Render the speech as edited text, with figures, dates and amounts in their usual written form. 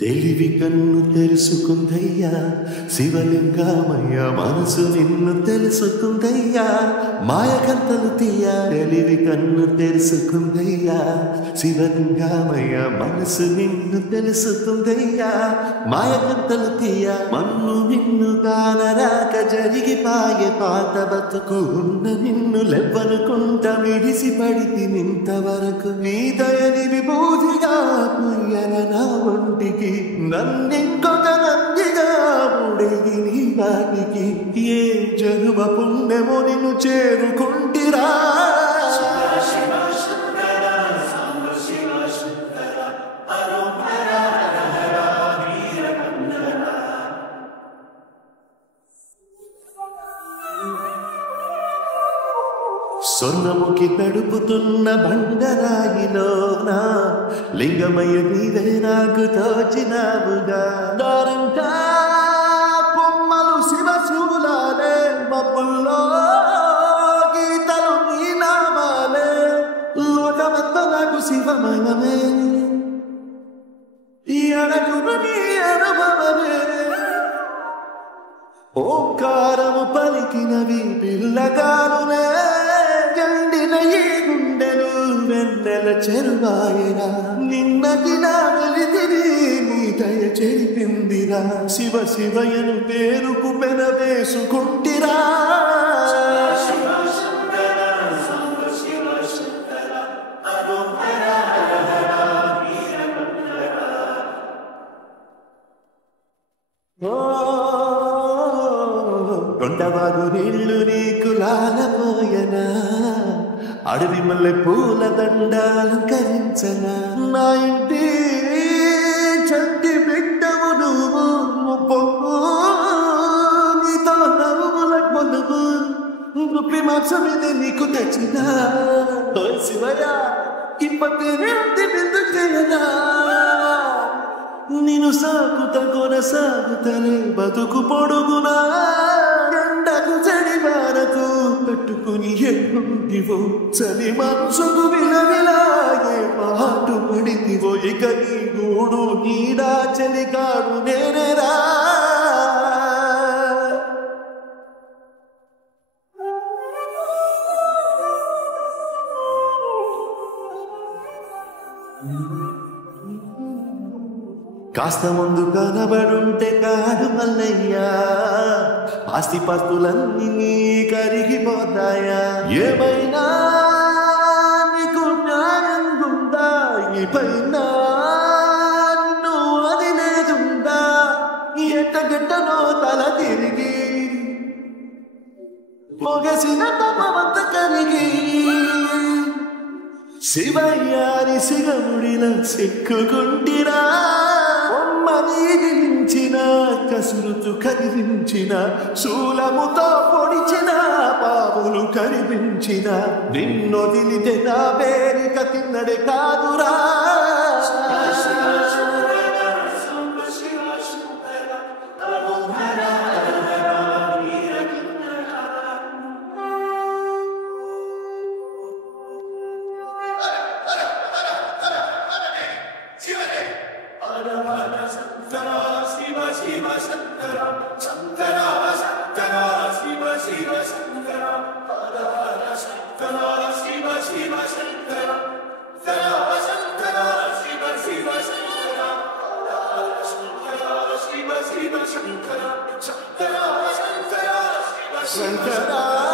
తెలివి కన్ను తెరుసుకుందయ్యా శివలింగమయ్య మనసు నిన్ను తెలుసుకుందయ్యా మాయకంతలు తీయ తెలివి కన్ను తెరుసుకుందయ్యా శివలింగమయ్య మనసు నిన్ను తెలుసుకుందయ్యా మాయకంతలు తీయ మన్ను నిన్ను కానరాక జరిగిపాయే పాత బతుకు ఉన్న నిన్ను లెవ్వనుకుంట మిడిసి పడితి నింతవరకు నీ దయని విభూతిగా పుయ్యన నా ఒంటికి నన్నింకొక నందిగా ముడిగి నీ వాటికి ఏ జనుమ పుణ్యమో నిన్ను చేరుకుంటిరా సొన్నముకి తడుపుతున్న బండరాయిలోన లింగమయ్య నీవే నాకు తోచినావుగా దారంటా పొమ్మలు శివశూలాలే మబ్బుల్లో గీతలు నీ నామాలే లోకమంత నాకు శివమయమే ఈ అడగును నీ అనుభవమే ఓంకారము పలికినవి పిల్లగాలునే గండిన ఈ గుండెలు వెన్నెల చెరువాయరా నిన్నటి నా వెలితిని నీ దయ చెరిపిందిరా శివ శివయను పేరుకు పెనవేసుకుంటిరా కొండవాగు నీళ్లు నీకు లాలపోయనా అడవి మల్లె పూల దండాలంకరించనా నా ఇంటి చంటి బిడ్డవు నువ్వు పొంగు నీతో నవ్వుల కొలువు నొప్పి మాంసమిది నీకు తెచ్చినా శివయ్య ఇప్పటి బిందు చేయనా నిన్ను సాగుత కొనసాగుతలే బతుకు పొడుగునా ఎండకు చడి వారకు పెట్టుకుని ఎన్నుంటివో చలి మనసుకు విలవిలాగే పాటు పడితివో ఇక నీ గూడు నీడా చలికాడు నేనేరా కాస్త ముందు కనబడుంటే కాడు మల్లయ్యా ఆస్తి పాస్తులన్నీ నీ కరిగిపోతాయా ఏమైనా నీకు న్యాయం ఉందా ఈ పైన నువ్వు అది లేదుందా ఎట్టగట్టనో తల తిరిగి మొగసిన తమవంత కరిగి శివయ్యారి సిగముడిన సిక్కుకుంటిరా నీదించిన కసురుతు కదిలించిన శూలముతో పొడిచిన పావులు కరిపించిన నిన్నొదిలితే నా పేరిక తిన్నడే కాదురా Shankara